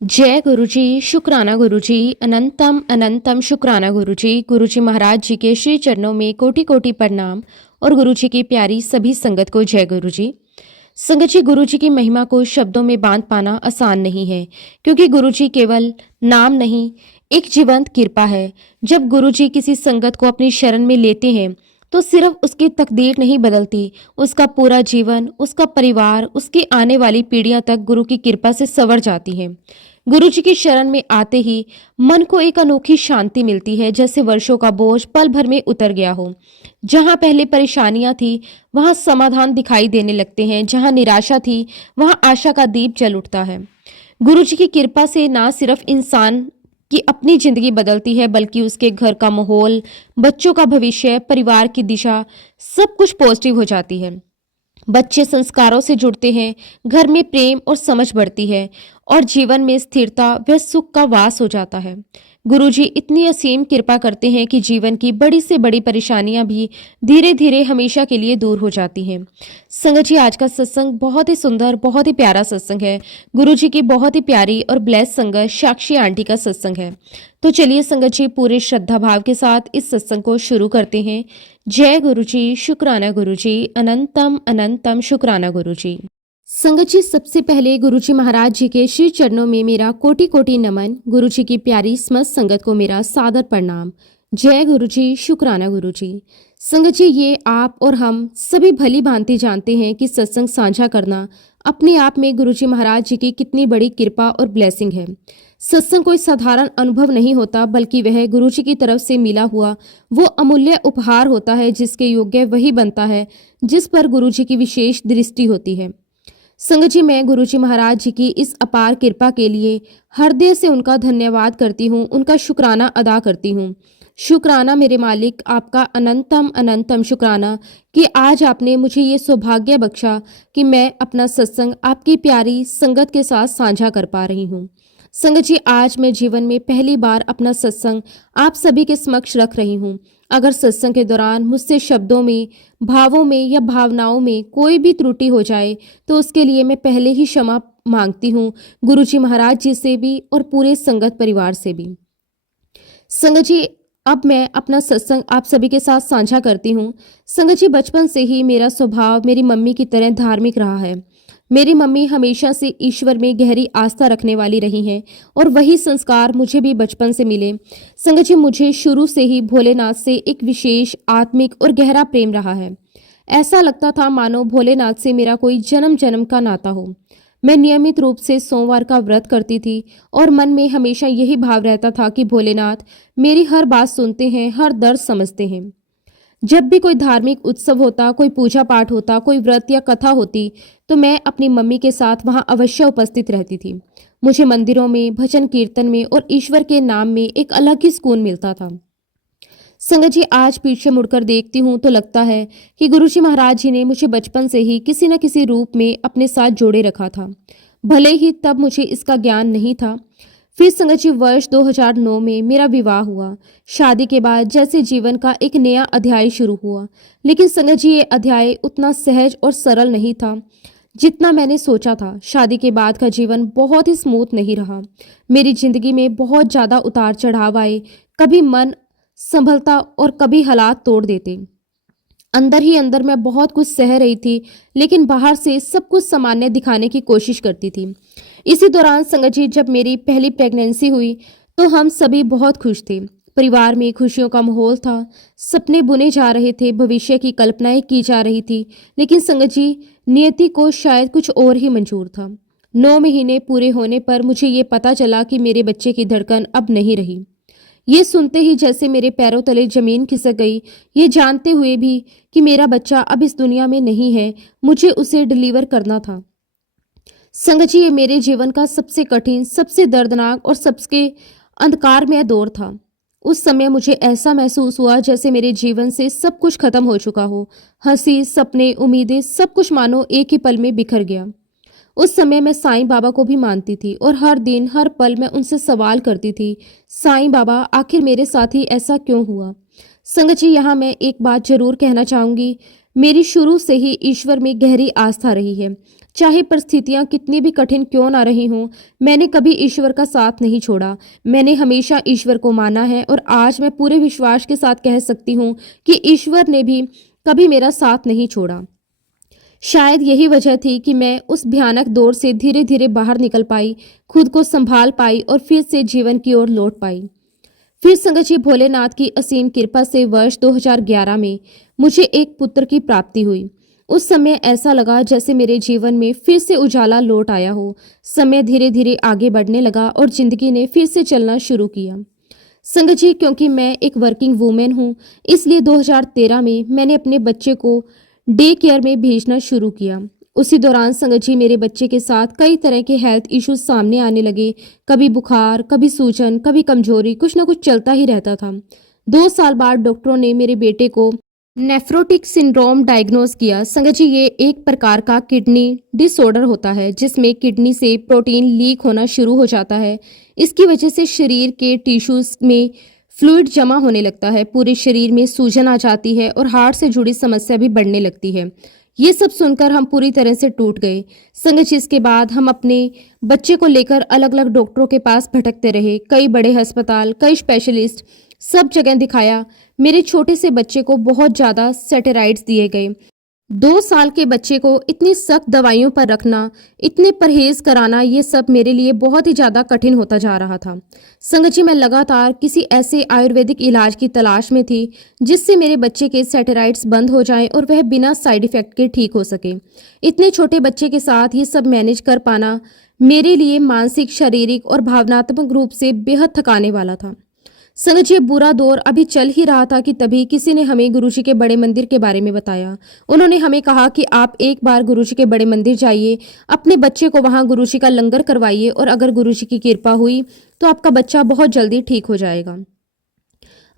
जय गुरुजी, शुक्राना गुरुजी, अनंतम अनंतम शुक्राना गुरुजी। गुरुजी महाराज जी के श्री चरणों में कोटि कोटि प्रणाम और गुरुजी की प्यारी सभी संगत को जय गुरुजी। संगत जी, गुरुजी की महिमा को शब्दों में बांध पाना आसान नहीं है, क्योंकि गुरुजी केवल नाम नहीं, एक जीवंत कृपा है। जब गुरुजी किसी संगत को अपनी शरण में लेते हैं तो सिर्फ उसकी तकदीर नहीं बदलती, उसका पूरा जीवन, उसका परिवार, उसकी आने वाली पीढ़ियां तक गुरु की कृपा से संवर जाती हैं। गुरु जी की शरण में आते ही मन को एक अनोखी शांति मिलती है, जैसे वर्षों का बोझ पल भर में उतर गया हो। जहां पहले परेशानियां थी वहां समाधान दिखाई देने लगते हैं, जहां निराशा थी वहां आशा का दीप जल उठता है। गुरु जी की कृपा से ना सिर्फ इंसान की अपनी जिंदगी बदलती है, बल्कि उसके घर का माहौल, बच्चों का भविष्य, परिवार की दिशा, सब कुछ पॉजिटिव हो जाती है। बच्चे संस्कारों से जुड़ते हैं, घर में प्रेम और समझ बढ़ती है और जीवन में स्थिरता व सुख का वास हो जाता है। गुरुजी इतनी असीम कृपा करते हैं कि जीवन की बड़ी से बड़ी परेशानियां भी धीरे धीरे हमेशा के लिए दूर हो जाती हैं। संगत जी, आज का सत्संग बहुत ही सुंदर, बहुत ही प्यारा सत्संग है। गुरुजी की बहुत ही प्यारी और ब्लेस संगत साक्षी आंटी का सत्संग है। तो चलिए संगत जी, पूरे श्रद्धा भाव के साथ इस सत्संग को शुरू करते हैं। जय गुरुजी, शुक्राना गुरुजी, अनंतम अनंतम शुक्राना गुरुजी। संगत जी, सबसे पहले गुरुजी महाराज जी के श्री चरणों में मेरा कोटि कोटि नमन। गुरुजी की प्यारी समस्त संगत को मेरा सादर प्रणाम। जय गुरुजी, शुक्राना गुरुजी। संगत जी, ये आप और हम सभी भली भांति जानते हैं कि सत्संग साझा करना अपने आप में गुरुजी महाराज जी की कितनी बड़ी कृपा और ब्लेसिंग है। सत्संग कोई साधारण अनुभव नहीं होता, बल्कि वह गुरुजी की तरफ से मिला हुआ वो अमूल्य उपहार होता है, जिसके योग्य वही बनता है जिस पर गुरुजी की विशेष दृष्टि होती है। संगत जी, मैं गुरुजी महाराज जी की इस अपार कृपा के लिए हृदय से उनका धन्यवाद करती हूँ, उनका शुक्राना अदा करती हूँ। शुक्राना मेरे मालिक, आपका अनंतम अनंतम शुक्राना कि आज आपने मुझे ये सौभाग्य बख्शा कि मैं अपना सत्संग आपकी प्यारी संगत के साथ साझा कर पा रही हूँ। संगत जी, आज मैं जीवन में पहली बार अपना सत्संग आप सभी के समक्ष रख रही हूँ। अगर सत्संग के दौरान मुझसे शब्दों में, भावों में या भावनाओं में कोई भी त्रुटि हो जाए तो उसके लिए मैं पहले ही क्षमा मांगती हूँ, गुरुजी महाराज जी से भी और पूरे संगत परिवार से भी। संगत जी, अब मैं अपना सत्संग आप सभी के साथ साझा करती हूँ। संगत जी, बचपन से ही मेरा स्वभाव मेरी मम्मी की तरह धार्मिक रहा है। मेरी मम्मी हमेशा से ईश्वर में गहरी आस्था रखने वाली रही हैं और वही संस्कार मुझे भी बचपन से मिले। संगत जी, मुझे शुरू से ही भोलेनाथ से एक विशेष आत्मिक और गहरा प्रेम रहा है। ऐसा लगता था मानो भोलेनाथ से मेरा कोई जन्म जन्म का नाता हो। मैं नियमित रूप से सोमवार का व्रत करती थी और मन में हमेशा यही भाव रहता था कि भोलेनाथ मेरी हर बात सुनते हैं, हर दर्द समझते हैं। जब भी कोई धार्मिक उत्सव होता, कोई पूजा पाठ होता, कोई व्रत या कथा होती, तो मैं अपनी मम्मी के साथ वहां अवश्य उपस्थित रहती थी। मुझे मंदिरों में, भजन कीर्तन में और ईश्वर के नाम में एक अलग ही सुकून मिलता था। संगत जी, आज पीछे मुड़कर देखती हूँ तो लगता है कि गुरुजी महाराज जी ने मुझे बचपन से ही किसी न किसी रूप में अपने साथ जोड़े रखा था, भले ही तब मुझे इसका ज्ञान नहीं था। फिर संगत जी, वर्ष 2009 में मेरा विवाह हुआ। शादी के बाद जैसे जीवन का एक नया अध्याय शुरू हुआ, लेकिन संगत जी, ये अध्याय उतना सहज और सरल नहीं था जितना मैंने सोचा था। शादी के बाद का जीवन बहुत ही स्मूथ नहीं रहा। मेरी जिंदगी में बहुत ज़्यादा उतार चढ़ाव आए, कभी मन संभलता और कभी हालात तोड़ देते। अंदर ही अंदर मैं बहुत कुछ सह रही थी, लेकिन बाहर से सब कुछ सामान्य दिखाने की कोशिश करती थी। इसी दौरान संगत जी, जब मेरी पहली प्रेगनेंसी हुई तो हम सभी बहुत खुश थे। परिवार में खुशियों का माहौल था, सपने बुने जा रहे थे, भविष्य की कल्पनाएं की जा रही थी। लेकिन संगत जी, नियति को शायद कुछ और ही मंजूर था। 9 महीने पूरे होने पर मुझे ये पता चला कि मेरे बच्चे की धड़कन अब नहीं रही। ये सुनते ही जैसे मेरे पैरों तले जमीन खिसक गई। ये जानते हुए भी कि मेरा बच्चा अब इस दुनिया में नहीं है, मुझे उसे डिलीवर करना था। संगत जी, ये मेरे जीवन का सबसे कठिन, सबसे दर्दनाक और सबसे अंधकारमय दौर था। उस समय मुझे ऐसा महसूस हुआ जैसे मेरे जीवन से सब कुछ खत्म हो चुका हो। हंसी, सपने, उम्मीदें, सब कुछ मानो एक ही पल में बिखर गया। उस समय मैं साईं बाबा को भी मानती थी और हर दिन, हर पल मैं उनसे सवाल करती थी, साईं बाबा, आखिर मेरे साथ ही ऐसा क्यों हुआ। संगत जी, यहाँ मैं एक बात जरूर कहना चाहूँगी, मेरी शुरू से ही ईश्वर में गहरी आस्था रही है। चाहे परिस्थितियां कितनी भी कठिन क्यों ना रही हों, मैंने कभी ईश्वर का साथ नहीं छोड़ा। मैंने हमेशा ईश्वर को माना है और आज मैं पूरे विश्वास के साथ कह सकती हूँ कि ईश्वर ने भी कभी मेरा साथ नहीं छोड़ा। शायद यही वजह थी कि मैं उस भयानक दौर से धीरे धीरे बाहर निकल पाई, खुद को संभाल पाई और फिर से जीवन की ओर लौट पाई। फिर संगत जी, भोलेनाथ की असीम कृपा से वर्ष 2011 में मुझे एक पुत्र की प्राप्ति हुई। उस समय ऐसा लगा जैसे मेरे जीवन में फिर से उजाला लौट आया हो। समय धीरे धीरे आगे बढ़ने लगा और जिंदगी ने फिर से चलना शुरू किया। संगत जी, क्योंकि मैं एक वर्किंग वूमेन हूँ, इसलिए 2013 में मैंने अपने बच्चे को डे केयर में भेजना शुरू किया। उसी दौरान संगत जी, मेरे बच्चे के साथ कई तरह के हेल्थ इश्यूज सामने आने लगे। कभी बुखार, कभी सूजन, कभी कमजोरी, कुछ ना कुछ चलता ही रहता था। 2 साल बाद डॉक्टरों ने मेरे बेटे को नेफ्रोटिक सिंड्रोम डायग्नोज किया। संगत जी, ये एक प्रकार का किडनी डिसऑर्डर होता है जिसमें किडनी से प्रोटीन लीक होना शुरू हो जाता है। इसकी वजह से शरीर के टिश्यूज में फ्लूइड जमा होने लगता है, पूरे शरीर में सूजन आ जाती है और हार्ट से जुड़ी समस्या भी बढ़ने लगती है। ये सब सुनकर हम पूरी तरह से टूट गए। संगत जी, इसके बाद हम अपने बच्चे को लेकर अलग अलग डॉक्टरों के पास भटकते रहे। कई बड़े अस्पताल, कई स्पेशलिस्ट, सब जगह दिखाया। मेरे छोटे से बच्चे को बहुत ज़्यादा स्टेरॉइड्स दिए गए। 2 साल के बच्चे को इतनी सख्त दवाइयों पर रखना, इतने परहेज कराना, ये सब मेरे लिए बहुत ही ज़्यादा कठिन होता जा रहा था। संगत जी, मैं लगातार किसी ऐसे आयुर्वेदिक इलाज की तलाश में थी जिससे मेरे बच्चे के स्टेरॉइड्स बंद हो जाएं और वह बिना साइड इफेक्ट के ठीक हो सके। इतने छोटे बच्चे के साथ ये सब मैनेज कर पाना मेरे लिए मानसिक, शारीरिक और भावनात्मक रूप से बेहद थकाने वाला था। संगत जी, बुरा दौर अभी चल ही रहा था कि तभी किसी ने हमें गुरुजी के बड़े मंदिर के बारे में बताया। उन्होंने हमें कहा कि आप एक बार गुरुजी के बड़े मंदिर जाइए, अपने बच्चे को वहां गुरुजी का लंगर करवाइए और अगर गुरुजी की कृपा हुई तो आपका बच्चा बहुत जल्दी ठीक हो जाएगा।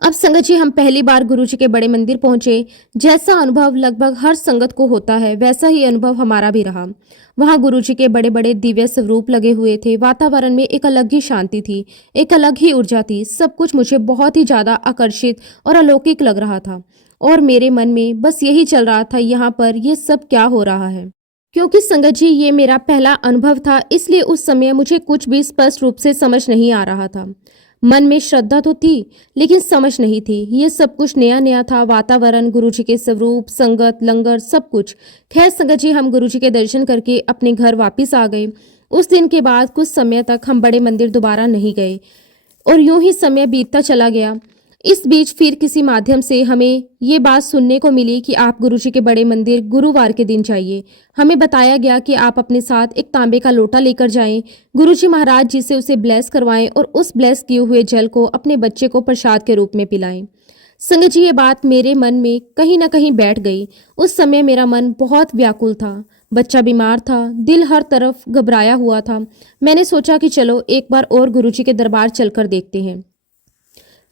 अब संगत जी, हम पहली बार गुरुजी के बड़े मंदिर पहुंचे। जैसा अनुभव लगभग हर संगत को होता है वैसा ही अनुभव हमारा भी रहा। वहां गुरुजी के बड़े बड़े दिव्य स्वरूप लगे हुए थे। वातावरण में एक अलग ही शांति थी, एक अलग ही ऊर्जा थी। सब कुछ मुझे बहुत ही ज्यादा आकर्षित और अलौकिक लग रहा था और मेरे मन में बस यही चल रहा था, यहाँ पर ये सब क्या हो रहा है। क्योंकि संगत जी, ये मेरा पहला अनुभव था, इसलिए उस समय मुझे कुछ भी स्पष्ट रूप से समझ नहीं आ रहा था। मन में श्रद्धा तो थी लेकिन समझ नहीं थी। ये सब कुछ नया नया था। वातावरण, गुरुजी के स्वरूप, संगत, लंगर, सब कुछ। खैर संगत जी, हम गुरुजी के दर्शन करके अपने घर वापस आ गए। उस दिन के बाद कुछ समय तक हम बड़े मंदिर दोबारा नहीं गए और यूं ही समय बीतता चला गया। इस बीच फिर किसी माध्यम से हमें ये बात सुनने को मिली कि आप गुरुजी के बड़े मंदिर गुरुवार के दिन जाइए। हमें बताया गया कि आप अपने साथ एक तांबे का लोटा लेकर जाएं, गुरुजी महाराज जी से उसे ब्लेस करवाएं और उस ब्लेस किए हुए जल को अपने बच्चे को प्रसाद के रूप में पिलाएं। संगत जी, ये बात मेरे मन में कहीं ना कहीं बैठ गई। उस समय मेरा मन बहुत व्याकुल था, बच्चा बीमार था, दिल हर तरफ घबराया हुआ था। मैंने सोचा कि चलो एक बार और गुरुजी के दरबार चलकर देखते हैं।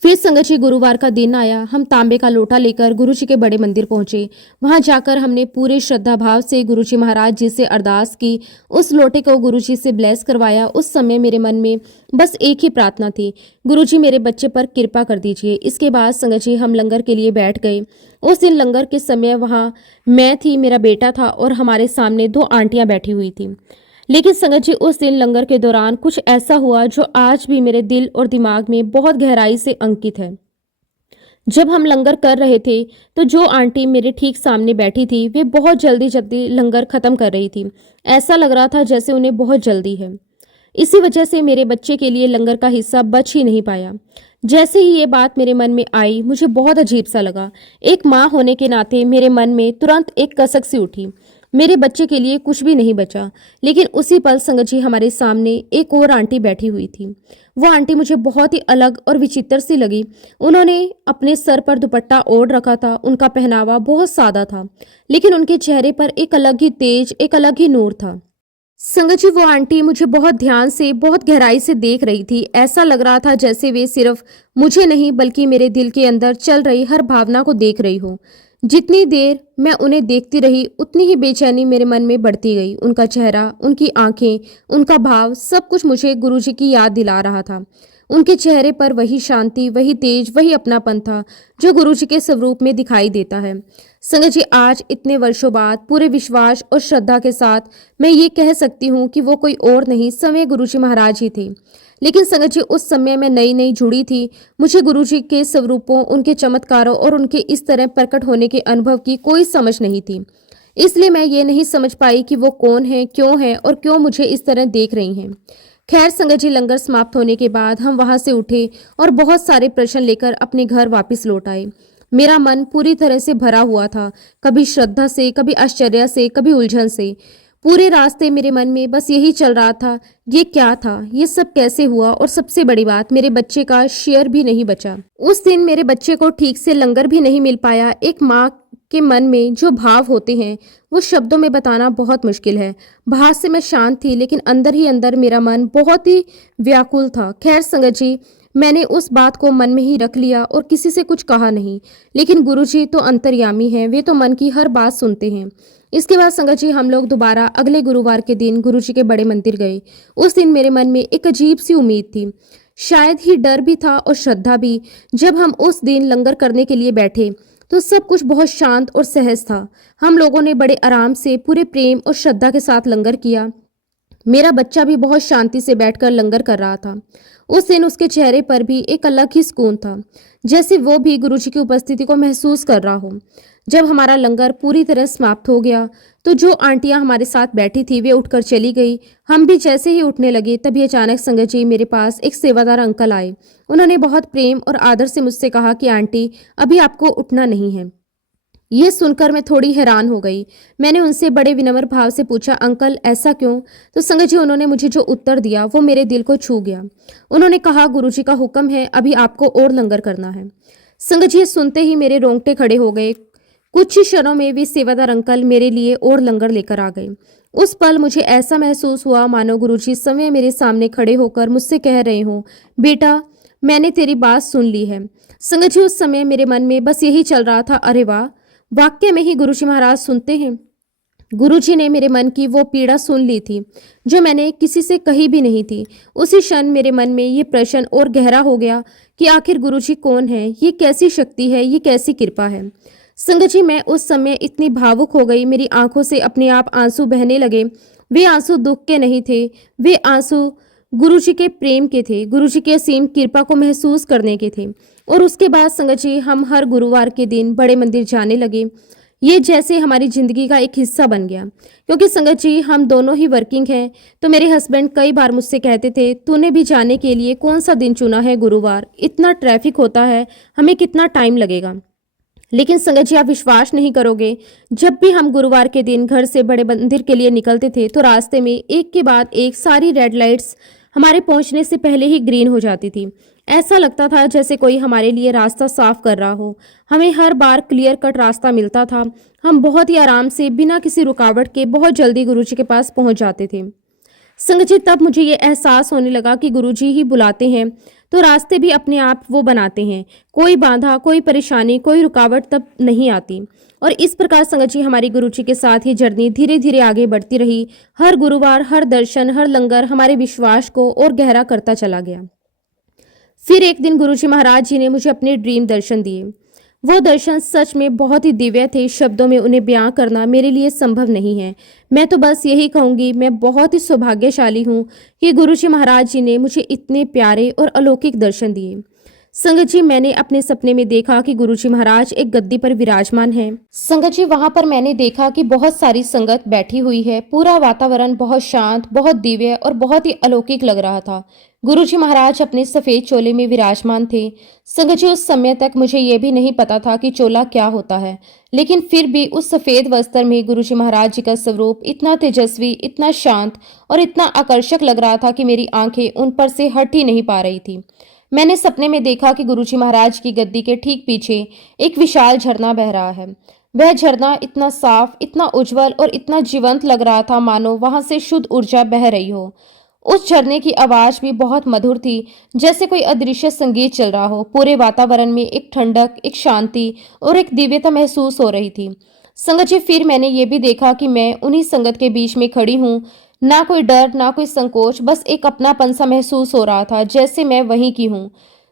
फिर संगत जी, गुरुवार का दिन आया। हम तांबे का लोटा लेकर गुरुजी के बड़े मंदिर पहुंचे। वहां जाकर हमने पूरे श्रद्धा भाव से गुरुजी महाराज जी से अरदास की, उस लोटे को गुरुजी से ब्लेस करवाया। उस समय मेरे मन में बस एक ही प्रार्थना थी, गुरुजी मेरे बच्चे पर कृपा कर दीजिए। इसके बाद संगत जी, हम लंगर के लिए बैठ गए। उस दिन लंगर के समय वहाँ मैं थी, मेरा बेटा था और हमारे सामने 2 आंटियां बैठी हुई थी। लेकिन संगत जी, उस दिन लंगर के दौरान कुछ ऐसा हुआ जो आज भी मेरे दिल और दिमाग में बहुत गहराई से अंकित है। जब हम लंगर कर रहे थे तो जो आंटी मेरे ठीक सामने बैठी थी वे बहुत जल्दी जल्दी लंगर खत्म कर रही थी। ऐसा लग रहा था जैसे उन्हें बहुत जल्दी है। इसी वजह से मेरे बच्चे के लिए लंगर का हिस्सा बच ही नहीं पाया। जैसे ही ये बात मेरे मन में आई मुझे बहुत अजीब सा लगा। एक माँ होने के नाते मेरे मन में तुरंत एक कसक सी उठी। मेरे बच्चे के लिए कुछ भी नहीं बचा। लेकिन उसी पल संगत जी, हमारे सामने एक और आंटी बैठी हुई थी। वो आंटी मुझे बहुत ही अलग और विचित्र सी लगी। उन्होंने अपने सर पर दुपट्टा ओढ़ रखा था। उनका पहनावा बहुत सादा था लेकिन उनके चेहरे पर एक अलग ही तेज, एक अलग ही नूर था। संगत जी, वो आंटी मुझे बहुत ध्यान से, बहुत गहराई से देख रही थी। ऐसा लग रहा था जैसे वे सिर्फ मुझे नहीं बल्कि मेरे दिल के अंदर चल रही हर भावना को देख रही हो। जितनी देर मैं उन्हें देखती रही उतनी ही बेचैनी मेरे मन में बढ़ती गई। उनका चेहरा, उनकी आंखें, उनका भाव, सब कुछ मुझे गुरुजी की याद दिला रहा था। उनके चेहरे पर वही शांति, वही तेज, वही अपनापन था जो गुरुजी के स्वरूप में दिखाई देता है। संगत जी, आज इतने वर्षों बाद पूरे विश्वास और श्रद्धा के साथ मैं ये कह सकती हूँ कि वो कोई और नहीं, स्वयं गुरुजी महाराज ही थे। लेकिन संगत जी, उस समय मैं नई नई जुड़ी थी। मुझे गुरुजी के स्वरूपों, उनके चमत्कारों और उनके इस तरह प्रकट होने के अनुभव की कोई समझ नहीं थी। इसलिए मैं ये नहीं समझ पाई कि वो कौन है, क्यों है और क्यों मुझे इस तरह देख रही हैं। खैर संगत जी, लंगर समाप्त होने के बाद हम वहां से उठे और बहुत सारे प्रश्न लेकर अपने घर वापस लौट आए। मेरा मन पूरी तरह से भरा हुआ था, कभी श्रद्धा से, कभी आश्चर्य से, कभी उलझन से। पूरे रास्ते मेरे मन में बस यही चल रहा था, ये क्या था, ये सब कैसे हुआ, और सबसे बड़ी बात, मेरे बच्चे का शेयर भी नहीं बचा। उस दिन मेरे बच्चे को ठीक से लंगर भी नहीं मिल पाया। एक माँ के मन में जो भाव होते हैं वो शब्दों में बताना बहुत मुश्किल है। बाहर से मैं शांत थी, लेकिन अंदर ही अंदर मेरा मन बहुत ही व्याकुल था। खैर संगत जी, मैंने उस बात को मन में ही रख लिया और किसी से कुछ कहा नहीं। लेकिन गुरुजी तो अंतर्यामी हैं, वे तो मन की हर बात सुनते हैं। इसके बाद संगत जी, हम लोग दोबारा अगले गुरुवार के दिन गुरुजी के बड़े मंदिर गए। उस दिन मेरे मन में एक अजीब सी उम्मीद थी, शायद ही डर भी था और श्रद्धा भी। जब हम उस दिन लंगर करने के लिए बैठे तो सब कुछ बहुत शांत और सहज था। हम लोगों ने बड़े आराम से, पूरे प्रेम और श्रद्धा के साथ लंगर किया। मेरा बच्चा भी बहुत शांति से बैठकर लंगर कर रहा था। उस दिन उसके चेहरे पर भी एक अलग ही सुकून था, जैसे वो भी गुरुजी की उपस्थिति को महसूस कर रहा हो। जब हमारा लंगर पूरी तरह समाप्त हो गया तो जो आंटियां हमारे साथ बैठी थी वे उठकर चली गई। हम भी जैसे ही उठने लगे तभी अचानक संगत जी, मेरे पास एक सेवादार अंकल आए। उन्होंने बहुत प्रेम और आदर से मुझसे कहा कि आंटी, अभी आपको उठना नहीं है। ये सुनकर मैं थोड़ी हैरान हो गई। मैंने उनसे बड़े विनम्र भाव से पूछा, अंकल ऐसा क्यों? तो संगत जी, उन्होंने मुझे जो उत्तर दिया वो मेरे दिल को छू गया। उन्होंने कहा, गुरुजी का हुक्म है, अभी आपको और लंगर करना है। संगत जी, सुनते ही मेरे रोंगटे खड़े हो गए। कुछ ही क्षणों में वे सेवादार अंकल मेरे लिए और लंगर लेकर आ गए। उस पल मुझे ऐसा महसूस हुआ मानो गुरुजी समय मेरे सामने खड़े होकर मुझसे कह रहे हों, बेटा मैंने तेरी बात सुन ली है। संगत जी, उस समय मेरे मन में बस यही चल रहा था, अरे वाह, वाक्य में ही गुरुजी महाराज सुनते हैं। गुरुजी ने मेरे मन की वो पीड़ा सुन ली थी जो मैंने किसी से कही भी नहीं थी। उसी क्षण मेरे मन में ये प्रश्न और गहरा हो गया कि आखिर गुरुजी कौन है, ये कैसी शक्ति है, ये कैसी कृपा है। संगत जी, मैं उस समय इतनी भावुक हो गई, मेरी आंखों से अपने आप आंसू बहने लगे। वे आंसू दुख के नहीं थे, वे आंसू गुरुजी के प्रेम के थे, गुरुजी के असीम कृपा को महसूस करने के थे। और उसके बाद संगत जी, हम हर गुरुवार के दिन बड़े मंदिर जाने लगे। ये जैसे हमारी जिंदगी का एक हिस्सा बन गया। क्योंकि संगत जी, हम दोनों ही वर्किंग हैं, तो मेरे हस्बैंड कई बार मुझसे कहते थे, तूने भी जाने के लिए कौन सा दिन चुना है गुरुवार, इतना ट्रैफिक होता है, हमें कितना टाइम लगेगा। लेकिन संगत जी, आप विश्वास नहीं करोगे, जब भी हम गुरुवार के दिन घर से बड़े मंदिर के लिए निकलते थे तो रास्ते में एक के बाद एक सारी रेड लाइट्स हमारे पहुंचने से पहले ही ग्रीन हो जाती थी। ऐसा लगता था जैसे कोई हमारे लिए रास्ता साफ कर रहा हो। हमें हर बार क्लियर कट रास्ता मिलता था। हम बहुत ही आराम से, बिना किसी रुकावट के, बहुत जल्दी गुरुजी के पास पहुंच जाते थे। संगत जी, तब मुझे ये एहसास होने लगा कि गुरुजी ही बुलाते हैं तो रास्ते भी अपने आप वो बनाते हैं। कोई बाधा, कोई परेशानी, कोई रुकावट तब नहीं आती। और इस प्रकार संगत जी, हमारी गुरुजी के साथ ही जर्नी धीरे धीरे आगे बढ़ती रही। हर गुरुवार, हर दर्शन, हर लंगर हमारे विश्वास को और गहरा करता चला गया। फिर एक दिन गुरुजी महाराज जी ने मुझे अपने ड्रीम दर्शन दिए। वो दर्शन सच में बहुत ही दिव्य थे, शब्दों में उन्हें बयां करना मेरे लिए संभव नहीं है। मैं तो बस यही कहूँगी, मैं बहुत ही सौभाग्यशाली हूँ कि गुरुजी महाराज जी ने मुझे इतने प्यारे और अलौकिक दर्शन दिए। संगत जी, मैंने अपने सपने में देखा कि गुरुजी महाराज एक गद्दी पर विराजमान हैं। संगत जी, वहां पर मैंने देखा कि बहुत सारी संगत बैठी हुई है। पूरा वातावरण बहुत शांत, बहुत दिव्य और बहुत ही अलौकिक लग रहा था। गुरुजी महाराज अपने सफेद चोले में विराजमान थे। संगत जी, उस समय तक मुझे ये भी नहीं पता था कि चोला क्या होता है, लेकिन फिर भी उस सफेद वस्त्र में गुरुजी महाराज जी का स्वरूप इतना तेजस्वी, इतना शांत और इतना आकर्षक लग रहा था कि मेरी आंखें उन पर से हट ही नहीं पा रही थी। मैंने सपने में देखा कि गुरुजी महाराज की गद्दी के ठीक पीछे एक विशाल झरना बह रहा है। वह झरना इतना साफ, इतना उज्जवल और इतना जीवंत लग रहा था मानो वहां से शुद्ध ऊर्जा बह रही हो। उस झरने की आवाज भी बहुत मधुर थी, जैसे कोई अदृश्य संगीत चल रहा हो। पूरे वातावरण में एक ठंडक, एक शांति और एक दिव्यता महसूस हो रही थी। संगत जी, फिर मैंने ये भी देखा कि मैं उन्हीं संगत के बीच में खड़ी हूँ। ना कोई डर, ना कोई संकोच, बस एक अपनापन सा महसूस हो रहा था, जैसे मैं वहीं की हूँ,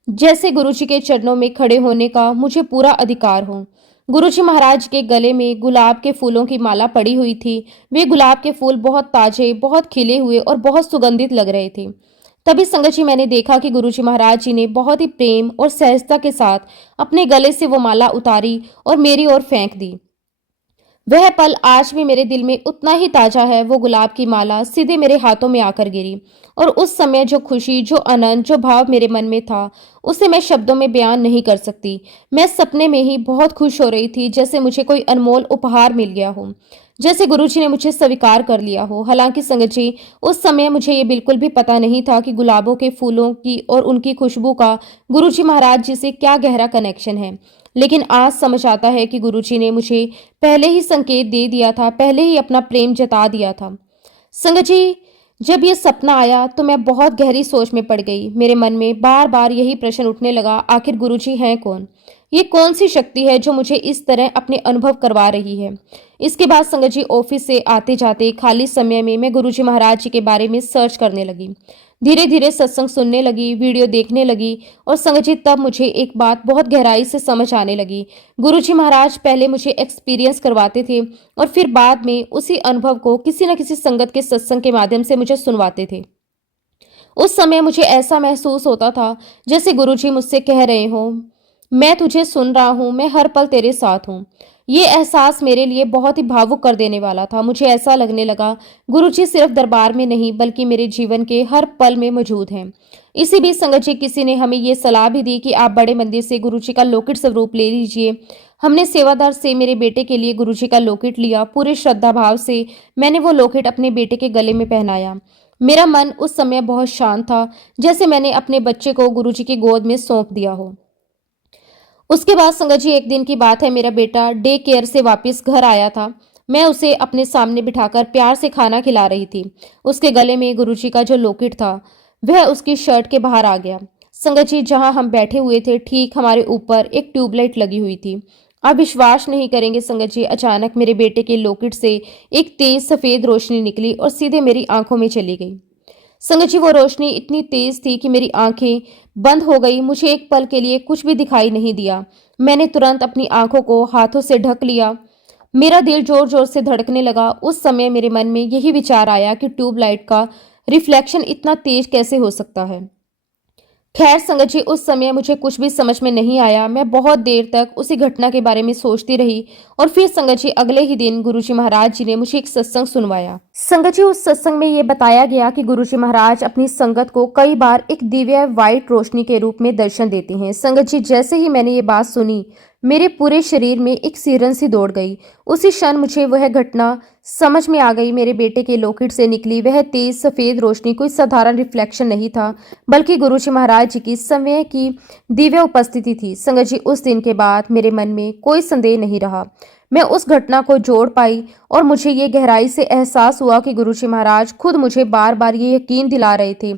जैसे गुरुजी के चरणों में खड़े होने का मुझे पूरा अधिकार हो। गुरुजी महाराज के गले में गुलाब के फूलों की माला पड़ी हुई थी। वे गुलाब के फूल बहुत ताजे, बहुत खिले हुए और बहुत सुगंधित लग रहे थे। तभी संगत जी मैंने देखा कि गुरुजी महाराज जी ने बहुत ही प्रेम और सहजता के साथ अपने गले से वो माला उतारी और मेरी ओर फेंक दी। वह पल आज भी मेरे दिल में उतना ही ताजा है। वो गुलाब की माला सीधे मेरे हाथों में आकर गिरी और उस समय जो खुशी, जो आनंद, जो भाव मेरे मन में था, उसे मैं शब्दों में बयान नहीं कर सकती। मैं सपने में ही बहुत खुश हो रही थी, जैसे मुझे कोई अनमोल उपहार मिल गया हो, जैसे गुरुजी ने मुझे स्वीकार कर लिया हो। हालांकि संगत जी, उस समय मुझे ये बिल्कुल भी पता नहीं था कि गुलाबों के फूलों की और उनकी खुशबू का गुरुजी महाराज जी से क्या गहरा कनेक्शन है। लेकिन आज समझ आता है कि गुरुजी ने मुझे पहले ही संकेत दे दिया था, पहले ही अपना प्रेम जता दिया था। संगत जी, जब ये सपना आया तो मैं बहुत गहरी सोच में पड़ गई। मेरे मन में बार बार यही प्रश्न उठने लगा, आखिर गुरुजी हैं कौन? ये कौन सी शक्ति है जो मुझे इस तरह अपने अनुभव करवा रही है? इसके बाद संगत जी, ऑफिस से आते जाते खाली समय में मैं गुरुजी महाराज जी के बारे में सर्च करने लगी। धीरे धीरे सत्संग सुनने लगी, वीडियो देखने लगी और संगत जी, तब मुझे एक बात बहुत गहराई से समझ आने लगी। गुरुजी महाराज पहले मुझे एक्सपीरियंस करवाते थे और फिर बाद में उसी अनुभव को किसी न किसी संगत के सत्संग के माध्यम से मुझे सुनवाते थे। उस समय मुझे ऐसा महसूस होता था जैसे गुरुजी मुझसे कह रहे हों, मैं तुझे सुन रहा हूँ, मैं हर पल तेरे साथ हूँ। ये एहसास मेरे लिए बहुत ही भावुक कर देने वाला था। मुझे ऐसा लगने लगा गुरुजी सिर्फ दरबार में नहीं बल्कि मेरे जीवन के हर पल में मौजूद हैं। इसी बीच संगत जी, किसी ने हमें ये सलाह भी दी कि आप बड़े मंदिर से गुरुजी का लॉकेट स्वरूप ले लीजिए। हमने सेवादार से मेरे बेटे के लिए गुरुजी का लॉकेट लिया। पूरे श्रद्धा भाव से मैंने वो लॉकेट अपने बेटे के गले में पहनाया। मेरा मन उस समय बहुत शांत था, जैसे मैंने अपने बच्चे को गुरुजी की गोद में सौंप दिया हो। उसके बाद संगत जी, एक दिन की बात है, मेरा बेटा डे केयर से वापस घर आया था। मैं उसे अपने सामने बिठाकर प्यार से खाना खिला रही थी। उसके गले में गुरुजी का जो लॉकेट था वह उसकी शर्ट के बाहर आ गया। संगत जी, जहां हम बैठे हुए थे ठीक हमारे ऊपर एक ट्यूबलाइट लगी हुई थी। आप विश्वास नहीं करेंगे संगत जी, अचानक मेरे बेटे के लॉकेट से एक तेज सफेद रोशनी निकली और सीधे मेरी आंखों में चली गई। संगत जी, वो रोशनी इतनी तेज थी कि मेरी आंखें बंद हो गई। मुझे एक पल के लिए कुछ भी दिखाई नहीं दिया। मैंने तुरंत अपनी आंखों को हाथों से ढक लिया। मेरा दिल जोर जोर से धड़कने लगा। उस समय मेरे मन में यही विचार आया कि ट्यूबलाइट का रिफ्लेक्शन इतना तेज कैसे हो सकता है। खैर संगत जी, उस समय मुझे कुछ भी समझ में नहीं आया। मैं बहुत देर तक उसी घटना के बारे में सोचती रही और फिर संगत जी, अगले ही दिन गुरुजी महाराज जी ने मुझे एक सत्संग सुनवाया। संगत जी, उस सत्संग में ये बताया गया कि गुरुजी महाराज अपनी संगत को कई बार एक दिव्य व्हाइट रोशनी के रूप में दर्शन देते हैं। संगत जी, जैसे ही मैंने ये बात सुनी मेरे पूरे शरीर में एक सिहरन सी दौड़ गई। उसी क्षण मुझे वह घटना समझ में आ गई। मेरे बेटे के लॉकेट से निकली वह तेज सफेद रोशनी कोई साधारण रिफ्लेक्शन नहीं था, बल्कि गुरुजी महाराज जी की समय की दिव्य उपस्थिति थी। संगत जी, उस दिन के बाद मेरे मन में कोई संदेह नहीं रहा। मैं उस घटना को जोड़ पाई और मुझे ये गहराई से एहसास हुआ कि गुरुजी महाराज खुद मुझे बार बार ये यकीन दिला रहे थे,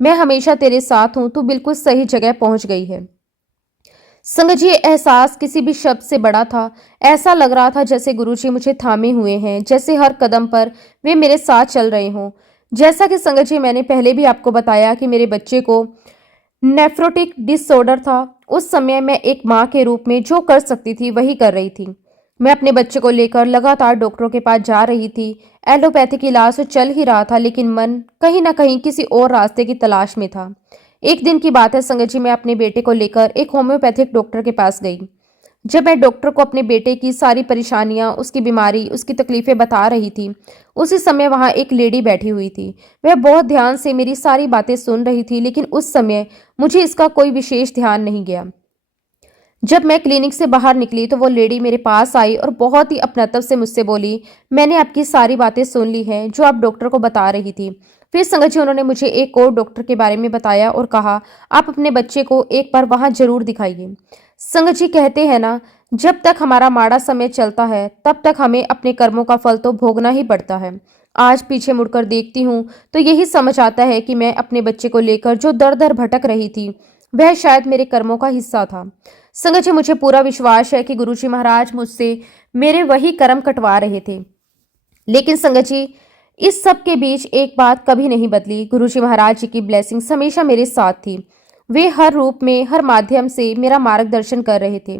मैं हमेशा तेरे साथ हूँ, तू बिल्कुल सही जगह पहुंच गई है। संगत जी, ये एहसास किसी भी शब्द से बड़ा था। ऐसा लग रहा था जैसे गुरुजी मुझे थामे हुए हैं, जैसे हर कदम पर वे मेरे साथ चल रहे हों। जैसा कि संगत जी, मैंने पहले भी आपको बताया कि मेरे बच्चे को नेफ्रोटिक डिसऑर्डर था। उस समय मैं एक माँ के रूप में जो कर सकती थी वही कर रही थी। मैं अपने बच्चे को लेकर लगातार डॉक्टरों के पास जा रही थी। एलोपैथिक इलाज तो चल ही रहा था, लेकिन मन कहीं ना कहीं किसी और रास्ते की तलाश में था। एक दिन की बात है संगत जी, मैं अपने बेटे को लेकर एक होम्योपैथिक डॉक्टर के पास गई। जब मैं डॉक्टर को अपने बेटे की सारी परेशानियां, उसकी बीमारी, उसकी तकलीफें बता रही थी, उसी समय वहां एक लेडी बैठी हुई थी। वह बहुत ध्यान से मेरी सारी बातें सुन रही थी, लेकिन उस समय मुझे इसका कोई विशेष ध्यान नहीं गया। जब मैं क्लिनिक से बाहर निकली तो वो लेडी मेरे पास आई और बहुत ही अपनत्व से मुझसे बोली, मैंने आपकी सारी बातें सुन ली हैं जो आप डॉक्टर को बता रही थी। फिर संगत जी, उन्होंने मुझे एक और डॉक्टर के बारे में बताया और कहा, आप अपने बच्चे को एक बार वहां जरूर दिखाइए। संगत जी, कहते हैं ना, जब तक हमारा माड़ा समय चलता है तब तक हमें अपने कर्मों का फल तो भोगना ही पड़ता है। आज पीछे मुड़कर देखती हूँ तो यही समझ आता है कि मैं अपने बच्चे को लेकर जो दर दर भटक रही थी वह शायद मेरे कर्मों का हिस्सा था। संगत जी, मुझे पूरा विश्वास है कि गुरुजी महाराज मुझसे मेरे वही कर्म कटवा रहे थे। लेकिन संगत जी, इस सब के बीच एक बात कभी नहीं बदली। गुरुजी महाराज जी की ब्लेसिंग्स हमेशा मेरे साथ थी। वे हर रूप में, हर माध्यम से मेरा मार्गदर्शन कर रहे थे।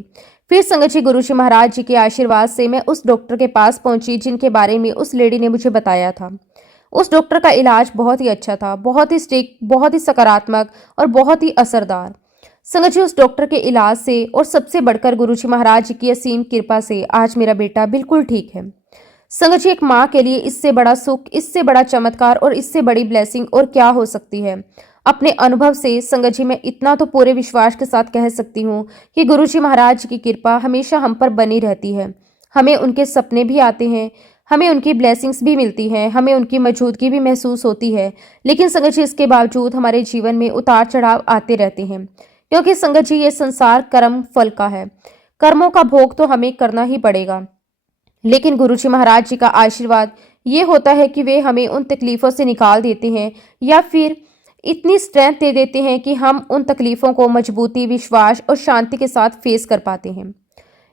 फिर संगत जी गुरुजी महाराज जी के आशीर्वाद से मैं उस डॉक्टर के पास पहुंची जिनके बारे में उस लेडी ने मुझे बताया था। उस डॉक्टर का इलाज बहुत ही अच्छा था, बहुत ही स्ट्रिक्ट, बहुत ही सकारात्मक और बहुत ही असरदार। संगत जी उस डॉक्टर के इलाज से और सबसे बढ़कर गुरुजी महाराज जी की असीम कृपा से आज मेरा बेटा बिल्कुल ठीक है। संगत जी एक माँ के लिए इससे बड़ा सुख, इससे बड़ा चमत्कार और इससे बड़ी ब्लेसिंग और क्या हो सकती है। अपने अनुभव से संगत जी मैं इतना तो पूरे विश्वास के साथ कह सकती हूँ कि गुरुजी महाराज जी की कृपा हमेशा हम पर बनी रहती है। हमें उनके सपने भी आते हैं, हमें उनकी ब्लेसिंग्स भी मिलती हैं, हमें उनकी मौजूदगी भी महसूस होती है। लेकिन संगत जी इसके बावजूद हमारे जीवन में उतार चढ़ाव आते रहते हैं, क्योंकि संगत जी ये संसार कर्म फल का है। कर्मों का भोग तो हमें करना ही पड़ेगा। लेकिन गुरुजी महाराज जी का आशीर्वाद ये होता है कि वे हमें उन तकलीफ़ों से निकाल देते हैं या फिर इतनी स्ट्रेंथ दे देते हैं कि हम उन तकलीफ़ों को मजबूती, विश्वास और शांति के साथ फेस कर पाते हैं।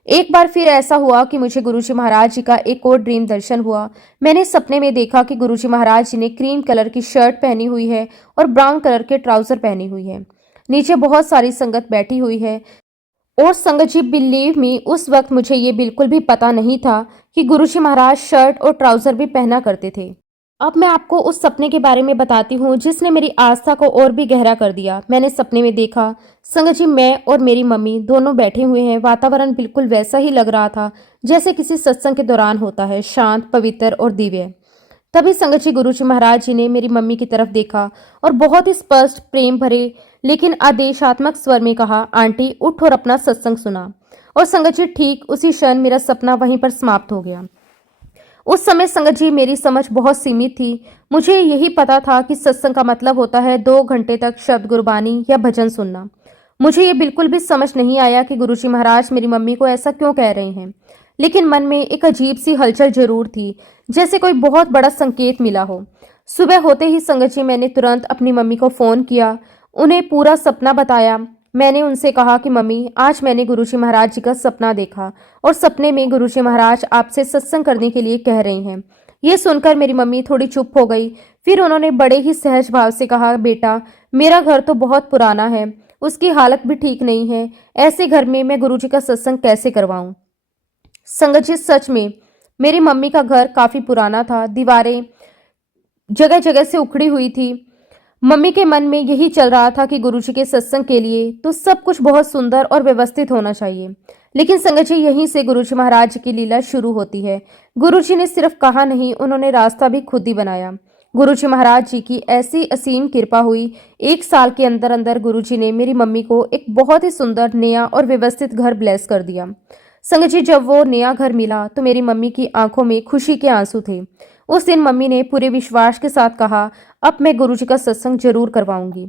एक बार फिर ऐसा हुआ कि मुझे गुरुजी महाराज जी का एक और ड्रीम दर्शन हुआ। मैंने सपने में देखा कि गुरुजी महाराज जी ने क्रीम कलर की शर्ट पहनी हुई है और ब्राउन कलर के ट्राउज़र पहनी हुई है। नीचे बहुत सारी संगत बैठी हुई है और संगत जी बिलीव मी, उस वक्त मुझे ये बिल्कुल भी पता नहीं था कि गुरुजी महाराज शर्ट और ट्राउज़र भी पहना करते थे। अब मैं आपको उस सपने के बारे में बताती हूँ जिसने मेरी आस्था को और भी गहरा कर दिया। मैंने सपने में देखा संगत जी मैं और मेरी मम्मी दोनों बैठे हुए हैं। वातावरण बिल्कुल वैसा ही लग रहा था जैसे किसी सत्संग के दौरान होता है, शांत, पवित्र और दिव्य। तभी संगत जी गुरुजी महाराज जी ने मेरी मम्मी की तरफ देखा और बहुत ही स्पष्ट, प्रेम भरे लेकिन आदेशात्मक स्वर में कहा, आंटी उठ और अपना सत्संग सुना। और संगत जी ठीक उसी क्षण मेरा सपना वहीं पर समाप्त हो गया। उस समय संगत जी मेरी समझ बहुत सीमित थी। मुझे यही पता था कि सत्संग का मतलब होता है 2 घंटे तक शब्द गुरबानी या भजन सुनना। मुझे ये बिल्कुल भी समझ नहीं आया कि गुरुजी महाराज मेरी मम्मी को ऐसा क्यों कह रहे हैं। लेकिन मन में एक अजीब सी हलचल जरूर थी, जैसे कोई बहुत बड़ा संकेत मिला हो। सुबह होते ही संगत जी मैंने तुरंत अपनी मम्मी को फ़ोन किया, उन्हें पूरा सपना बताया। मैंने उनसे कहा कि मम्मी आज मैंने गुरुजी महाराज जी का सपना देखा और सपने में गुरुजी महाराज आपसे सत्संग करने के लिए कह रहे हैं। ये सुनकर मेरी मम्मी थोड़ी चुप हो गई। फिर उन्होंने बड़े ही सहज भाव से कहा, बेटा मेरा घर तो बहुत पुराना है, उसकी हालत भी ठीक नहीं है, ऐसे घर में मैं गुरुजी का सत्संग कैसे करवाऊं। संगत जी सच में मेरी मम्मी का घर काफ़ी पुराना था, दीवारें जगह जगह से उखड़ी हुई थी। मम्मी के मन में यही चल रहा था कि गुरुजी के सत्संग के लिए तो सब कुछ बहुत सुंदर और व्यवस्थित होना चाहिए। लेकिन संगत जी यहीं से गुरुजी महाराज की लीला शुरू होती है। गुरुजी ने सिर्फ कहा नहीं, उन्होंने रास्ता भी खुद ही बनाया। गुरुजी महाराज जी की ऐसी असीम कृपा हुई, 1 साल के अंदर अंदर गुरुजी ने मेरी मम्मी को एक बहुत ही सुंदर, नया और व्यवस्थित घर ब्लेस कर दिया। संगत जी जब वो नया घर मिला तो मेरी मम्मी की आंखों में खुशी के आंसू थे। उस दिन मम्मी ने पूरे विश्वास के साथ कहा, अब मैं गुरुजी का सत्संग जरूर करवाऊंगी।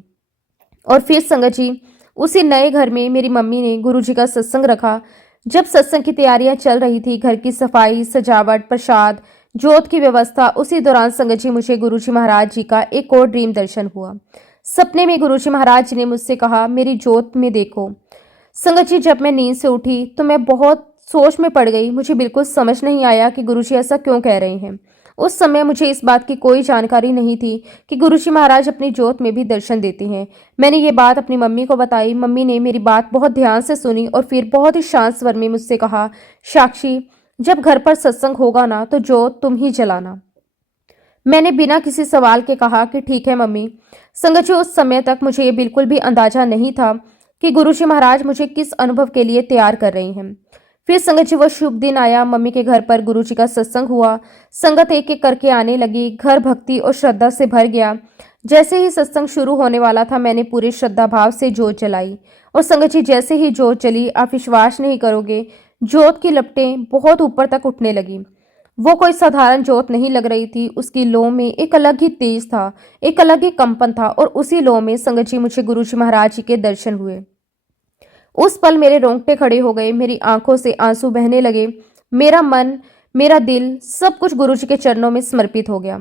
और फिर संगत जी उसी नए घर में मेरी मम्मी ने गुरुजी का सत्संग रखा। जब सत्संग की तैयारियां चल रही थी, घर की सफाई, सजावट, प्रसाद, जोत की व्यवस्था, उसी दौरान संगत जी मुझे गुरुजी महाराज जी का एक और ड्रीम दर्शन हुआ। सपने में गुरुजी महाराज जी ने मुझसे कहा, मेरी जोत में देखो। संगत जी जब मैं नींद से उठी तो मैं बहुत सोच में पड़ गई। मुझे बिल्कुल समझ नहीं आया कि गुरुजी ऐसा क्यों कह रहे हैं। उस समय मुझे इस बात की कोई जानकारी नहीं थी कि गुरुजी महाराज अपनी जोत में भी दर्शन देते हैं। मैंने ये बात अपनी मम्मी को बताई। मम्मी ने मेरी बात बहुत ध्यान से सुनी और फिर बहुत ही शांत स्वर में मुझसे कहा, साक्षी जब घर पर सत्संग होगा ना तो जोत तुम ही जलाना। मैंने बिना किसी सवाल के कहा कि ठीक है मम्मी। संगत जी उस समय तक मुझे ये बिल्कुल भी अंदाजा नहीं था कि गुरुजी महाराज मुझे किस अनुभव के लिए तैयार कर रही हैं। फिर संगत जी वो शुभ दिन आया। मम्मी के घर पर गुरुजी का सत्संग हुआ। संगत एक एक करके आने लगी। घर भक्ति और श्रद्धा से भर गया। जैसे ही सत्संग शुरू होने वाला था, मैंने पूरे श्रद्धा भाव से जोत जलाई। और संगत जी जैसे ही जोत जली, आप विश्वास नहीं करोगे, जोत की लपटें बहुत ऊपर तक उठने लगी। वो कोई साधारण जोत नहीं लग रही थी। उसकी लौ में एक अलग ही तेज था, एक अलग ही कंपन था। और उसी लौ में संगत जी मुझे गुरुजी महाराज जी के दर्शन हुए। उस पल मेरे रोंगटे खड़े हो गए, मेरी आंखों से आंसू बहने लगे। मेरा मन, मेरा दिल, सब कुछ गुरुजी के चरणों में समर्पित हो गया।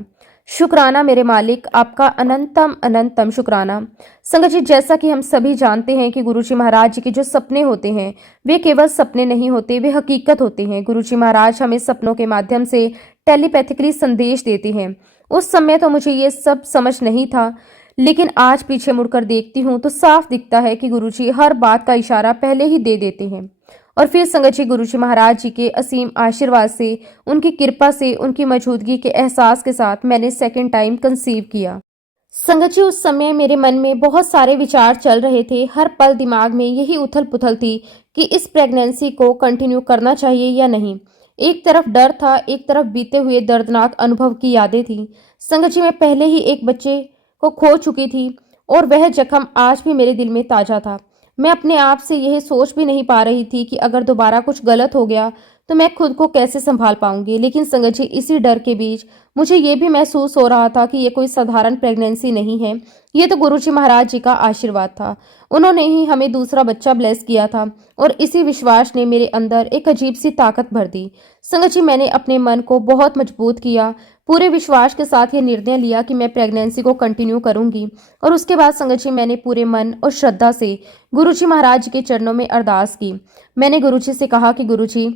शुक्राना मेरे मालिक, आपका अनंतम अनंतम शुक्राना। संगत जी जैसा कि हम सभी जानते हैं कि गुरुजी महाराज जी के जो सपने होते हैं वे केवल सपने नहीं होते, वे हकीकत होते हैं। गुरुजी महाराज हमें सपनों के माध्यम से टेलीपैथिकली संदेश देते हैं। उस समय तो मुझे ये सब समझ नहीं था, लेकिन आज पीछे मुड़कर देखती हूँ तो साफ दिखता है कि गुरुजी हर बात का इशारा पहले ही दे देते हैं और फिर संगत जी गुरुजी महाराज जी के असीम आशीर्वाद से, उनकी कृपा से, उनकी मौजूदगी के एहसास के साथ मैंने सेकंड टाइम कंसीव किया। संगत जी उस समय मेरे मन में बहुत सारे विचार चल रहे थे। हर पल दिमाग में यही उथल पुथल थी कि इस प्रेगनेंसी को कंटिन्यू करना चाहिए या नहीं। एक तरफ डर था, एक तरफ बीते हुए दर्दनाक अनुभव की यादें थी। संगत जी मैं पहले ही एक बच्चे को खो चुकी थी और वह जख्म आज भी मेरे दिल में ताजा था। मैं अपने आप से यह सोच भी नहीं पा रही थी कि अगर दोबारा कुछ गलत हो गया तो मैं खुद को कैसे संभाल पाऊंगी। लेकिन संगत जी इसी डर के बीच मुझे ये भी महसूस हो रहा था कि ये कोई साधारण प्रेगनेंसी नहीं है, ये तो गुरुजी महाराज जी का आशीर्वाद था। उन्होंने ही हमें दूसरा बच्चा ब्लेस किया था और इसी विश्वास ने मेरे अंदर एक अजीब सी ताकत भर दी। संगत जी मैंने अपने मन को बहुत मजबूत किया, पूरे विश्वास के साथ ये निर्णय लिया कि मैं प्रेगनेंसी को कंटिन्यू करूंगी। और उसके बाद संगत जी मैंने पूरे मन और श्रद्धा से गुरुजी महाराज जी के चरणों में अरदास की। मैंने गुरुजी से कहा कि गुरुजी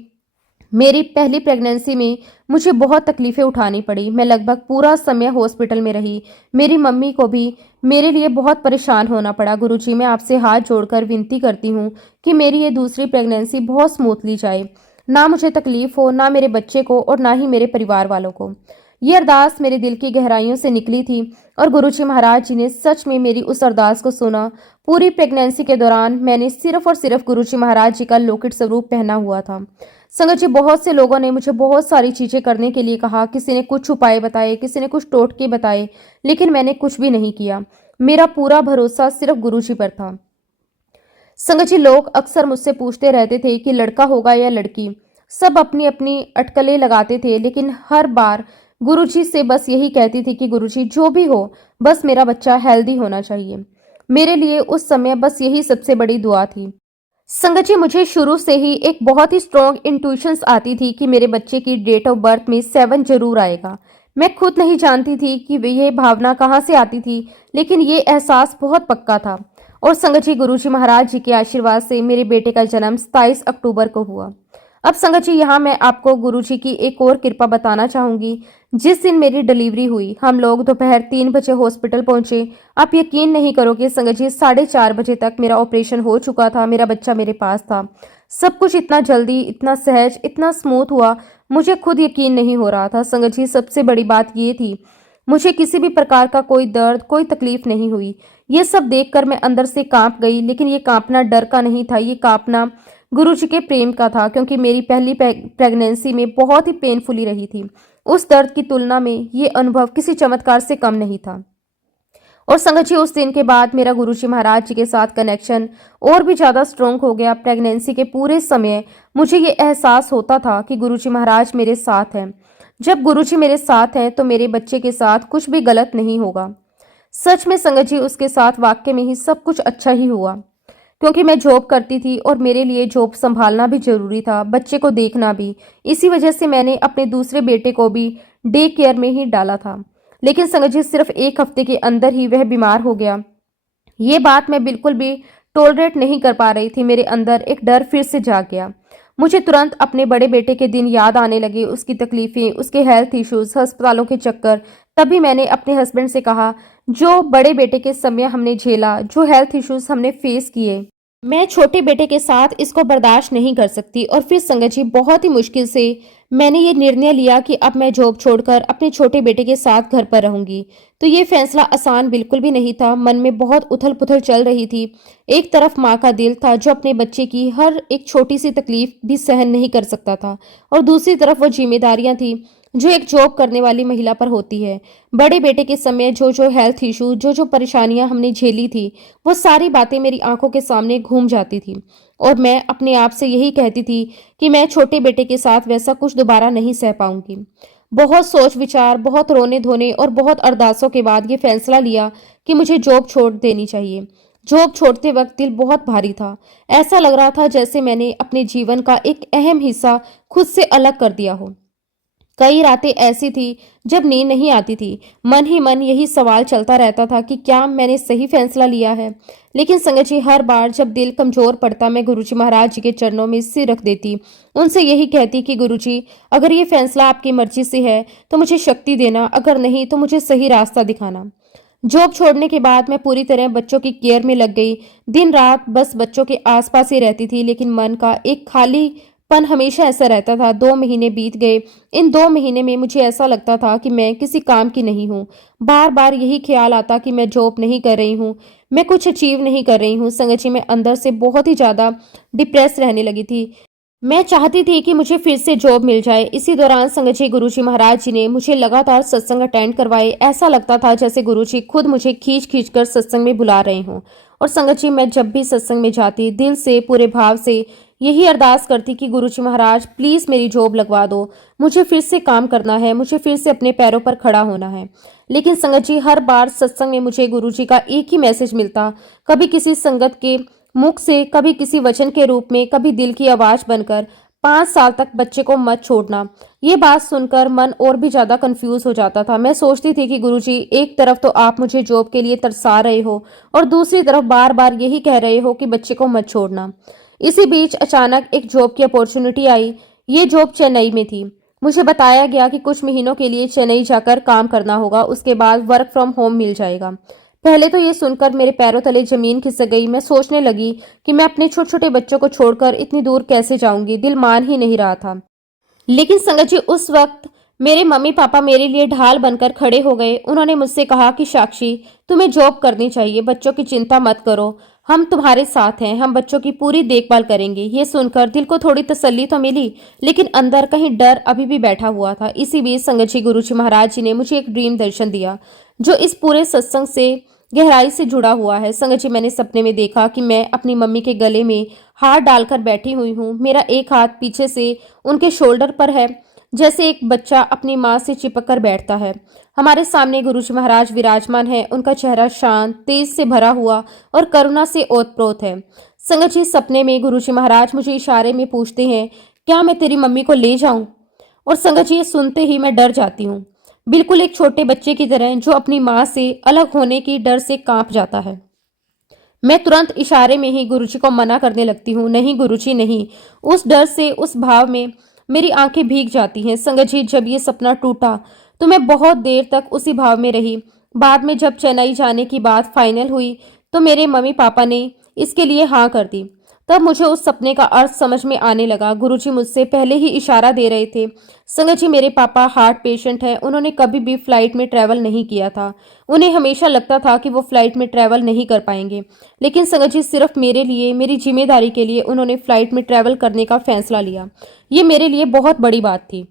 मेरी पहली प्रेगनेंसी में मुझे बहुत तकलीफ़ें उठानी पड़ी। मैं लगभग पूरा समय हॉस्पिटल में रही। मेरी मम्मी को भी मेरे लिए बहुत परेशान होना पड़ा। गुरुजी मैं आपसे हाथ जोड़कर विनती करती हूँ कि मेरी ये दूसरी प्रेगनेंसी बहुत स्मूथली जाए, ना मुझे तकलीफ़ हो, ना मेरे बच्चे को और ना ही मेरे परिवार वालों को। ये अरदास मेरे दिल की गहराइयों से निकली थी और गुरुजी महाराज जी ने सच में मेरी उस अरदास को सुना। पूरी प्रेगनेंसी के दौरान मैंने सिर्फ और सिर्फ गुरुजी महाराज जी का लॉकेट स्वरूप पहना हुआ था। संगत जी बहुत से लोगों ने मुझे बहुत सारी चीज़ें करने के लिए कहा। किसी ने कुछ उपाय बताए, किसी ने कुछ टोटके बताए, लेकिन मैंने कुछ भी नहीं किया। मेरा पूरा भरोसा सिर्फ गुरुजी पर था। संगत जी लोग अक्सर मुझसे पूछते रहते थे कि लड़का होगा या लड़की। सब अपनी अपनी अटकलें लगाते थे, लेकिन हर बार गुरुजी से बस यही कहती थी कि गुरुजी जो भी हो, बस मेरा बच्चा हेल्दी होना चाहिए। मेरे लिए उस समय बस यही सबसे बड़ी दुआ थी। संगत जी मुझे शुरू से ही एक बहुत ही स्ट्रॉन्ग इंट्यूशंस आती थी कि मेरे बच्चे की डेट ऑफ बर्थ में 7 जरूर आएगा। मैं खुद नहीं जानती थी कि ये भावना कहाँ से आती थी, लेकिन ये एहसास बहुत पक्का था। और संगत जी गुरुजी महाराज जी के आशीर्वाद से मेरे बेटे का जन्म 27 अक्टूबर को हुआ। अब संगत जी यहाँ मैं आपको गुरुजी की एक और कृपा बताना चाहूंगी। जिस दिन मेरी डिलीवरी हुई, हम लोग दोपहर 3 बजे हॉस्पिटल पहुंचे। आप यकीन नहीं करोगे संगत जी 4:30 बजे तक मेरा ऑपरेशन हो चुका था, मेरा बच्चा मेरे पास था। सब कुछ इतना जल्दी, इतना सहज, इतना स्मूथ हुआ, मुझे खुद यकीन नहीं हो रहा था। संगत जी सबसे बड़ी बात ये थी, मुझे किसी भी प्रकार का कोई दर्द, कोई तकलीफ नहीं हुई। ये सब देखकर मैं अंदर से कांप गई, लेकिन ये कांपना डर का नहीं था, ये कांपना गुरुजी के प्रेम का था, क्योंकि मेरी पहली प्रेगनेंसी में बहुत ही पेनफुली रही थी। उस दर्द की तुलना में ये अनुभव किसी चमत्कार से कम नहीं था। और संगत जी उस दिन के बाद मेरा गुरुजी महाराज जी के साथ कनेक्शन और भी ज़्यादा स्ट्रॉन्ग हो गया। प्रेगनेंसी के पूरे समय मुझे ये एहसास होता था कि गुरुजी महाराज मेरे साथ हैं। जब गुरुजी मेरे साथ हैं तो मेरे बच्चे के साथ कुछ भी गलत नहीं होगा। सच में संगत जी उसके साथ वाकई में ही सब कुछ अच्छा ही हुआ, क्योंकि मैं जॉब करती थी और मेरे लिए जॉब संभालना भी जरूरी था, बच्चे को देखना भी। इसी वजह से मैंने अपने दूसरे बेटे को भी डे केयर में ही डाला था। लेकिन संगत जी सिर्फ 1 हफ्ते के अंदर ही वह बीमार हो गया। ये बात मैं बिल्कुल भी टॉलरेट नहीं कर पा रही थी। मेरे अंदर एक डर फिर से जाग गया। मुझे तुरंत अपने बड़े बेटे के दिन याद आने लगे, उसकी तकलीफें, उसके हेल्थ इश्यूज, अस्पतालों के चक्कर। तभी मैंने अपने हस्बैंड से कहा, जो बड़े बेटे के समय हमने झेला, जो हेल्थ इश्यूज हमने फेस किए, मैं छोटे बेटे के साथ इसको बर्दाश्त नहीं कर सकती। और फिर संगत जी बहुत ही मुश्किल से मैंने ये निर्णय लिया कि अब मैं जॉब छोड़कर अपने छोटे बेटे के साथ घर पर रहूंगी। तो ये फैसला आसान बिल्कुल भी नहीं था। मन में बहुत उथल पुथल चल रही थी। एक तरफ माँ का दिल था जो अपने बच्चे की हर एक छोटी सी तकलीफ भी सहन नहीं कर सकता था, और दूसरी तरफ वो जिम्मेदारियां थी जो एक जॉब करने वाली महिला पर होती है। बड़े बेटे के समय जो जो हेल्थ इशू, जो जो परेशानियां हमने झेली थी, वो सारी बातें मेरी आंखों के सामने घूम जाती थी। और मैं अपने आप से यही कहती थी कि मैं छोटे बेटे के साथ वैसा कुछ दोबारा नहीं सह पाऊंगी। बहुत सोच विचार, बहुत रोने धोने और बहुत अरदासों के बाद ये फैसला लिया कि मुझे जॉब छोड़ देनी चाहिए। जॉब छोड़ते वक्त दिल बहुत भारी था। ऐसा लग रहा था जैसे मैंने अपने जीवन का एक अहम हिस्सा खुद से अलग कर दिया हो। कई रातें ऐसी थी जब नींद नहीं आती थी। मन ही मन यही सवाल चलता रहता था कि क्या मैंने सही फैसला लिया है। लेकिन संगत जी हर बार जब दिल कमजोर पड़ता, मैं गुरुजी महाराज जी के चरणों में सिर रख देती, उनसे यही कहती कि गुरुजी अगर ये फैसला आपकी मर्जी से है तो मुझे शक्ति देना, अगर नहीं तो मुझे सही रास्ता दिखाना। जॉब छोड़ने के बाद मैं पूरी तरह बच्चों की केयर में लग गई। दिन रात बस बच्चों के आसपास ही रहती थी, लेकिन मन का एक खालीपन हमेशा ऐसा रहता था। 2 महीने बीत गए। इन 2 महीने में मुझे ऐसा लगता था कि मैं किसी काम की नहीं हूँ। बार बार यही ख्याल आता कि मैं जॉब नहीं कर रही हूँ, मैं कुछ अचीव नहीं कर रही हूँ। संगत जी, मैं अंदर से बहुत ही ज़्यादा डिप्रेस रहने लगी थी। मैं चाहती थी कि मुझे फिर से जॉब मिल जाए। इसी दौरान संगत जी, गुरुजी महाराज जी ने मुझे लगातार सत्संग अटेंड करवाए। ऐसा लगता था जैसे गुरुजी खुद मुझे खींच खींच कर सत्संग में बुला रहे हों। और संगत जी, मैं जब भी सत्संग में जाती, दिल से पूरे भाव से यही अरदास करती कि गुरुजी महाराज प्लीज मेरी जॉब लगवा दो, मुझे फिर से काम करना है, मुझे फिर से अपने पैरों पर खड़ा होना है। लेकिन संगत जी, हर बार सत्संग में मुझे गुरुजी का एक ही मैसेज मिलता, कभी किसी संगत के मुख से, कभी किसी वचन के रूप में, कभी दिल की आवाज बनकर, 5 साल तक बच्चे को मत छोड़ना। ये बात सुनकर मन और भी ज्यादा कंफ्यूज हो जाता था। मैं सोचती थी कि गुरुजी, एक तरफ तो आप मुझे जॉब के लिए तरसा रहे हो और दूसरी तरफ बार बार यही कह रहे हो कि बच्चे को मत छोड़ना। इसी बीच अचानक एक जॉब की अपॉर्चुनिटी आई। ये जॉब चेन्नई में थी। मुझे बताया गया कि कुछ महीनों के लिए चेन्नई जाकर काम करना होगा, उसके बाद वर्क फ्रॉम होम मिल जाएगा। पहले तो ये सुनकर मेरे पैरों तले जमीन खिसक गई। मैं सोचने लगी कि मैं अपने छोटे छोटे बच्चों को छोड़कर इतनी दूर कैसे जाऊंगी। दिल मान ही नहीं रहा था। लेकिन संगत जी, उस वक्त मेरे मम्मी पापा मेरे लिए ढाल बनकर खड़े हो गए। उन्होंने मुझसे कहा कि साक्षी, तुम्हें जॉब करनी चाहिए, बच्चों की चिंता मत करो, हम तुम्हारे साथ हैं, हम बच्चों की पूरी देखभाल करेंगे। ये सुनकर दिल को थोड़ी तसल्ली तो मिली, लेकिन अंदर कहीं डर अभी भी बैठा हुआ था। इसी बीच संगत जी, गुरु जी महाराज जी ने मुझे एक ड्रीम दर्शन दिया, जो इस पूरे सत्संग से गहराई से जुड़ा हुआ है। संगत जी, मैंने सपने में देखा कि मैं अपनी मम्मी के गले में हाथ डालकर बैठी हुई हूँ। मेरा एक हाथ पीछे से उनके शोल्डर पर है, जैसे एक बच्चा अपनी माँ से चिपक कर बैठता है। हमारे सामने गुरुजी महाराज विराजमान है। उनका चेहरा शांत, तेज से भरा हुआ और करुणा से ओतप्रोत है। संगत जी, सपने में गुरुजी महाराज मुझे इशारे में पूछते हैं, क्या मैं तेरी मम्मी को ले जाऊं? और संगत जी, ये सुनते ही मैं डर जाती हूँ, बिल्कुल एक छोटे बच्चे की तरह जो अपनी माँ से अलग होने की डर से कांप जाता है। मैं तुरंत इशारे में ही गुरुजी को मना करने लगती हूँ, नहीं गुरुजी नहीं। उस डर से, उस भाव में मेरी आंखें भीग जाती हैं। संगत जी, जब ये सपना टूटा तो मैं बहुत देर तक उसी भाव में रही। बाद में जब चेन्नई जाने की बात फाइनल हुई तो मेरे मम्मी पापा ने इसके लिए हाँ कर दी। तब मुझे उस सपने का अर्थ समझ में आने लगा। गुरुजी मुझसे पहले ही इशारा दे रहे थे। संगत जी, मेरे पापा हार्ट पेशेंट हैं। उन्होंने कभी भी फ्लाइट में ट्रैवल नहीं किया था। उन्हें हमेशा लगता था कि वो फ्लाइट में ट्रैवल नहीं कर पाएंगे। लेकिन संगत जी, सिर्फ मेरे लिए, मेरी जिम्मेदारी के लिए उन्होंने फ्लाइट में ट्रैवल करने का फैसला लिया। ये मेरे लिए बहुत बड़ी बात थी।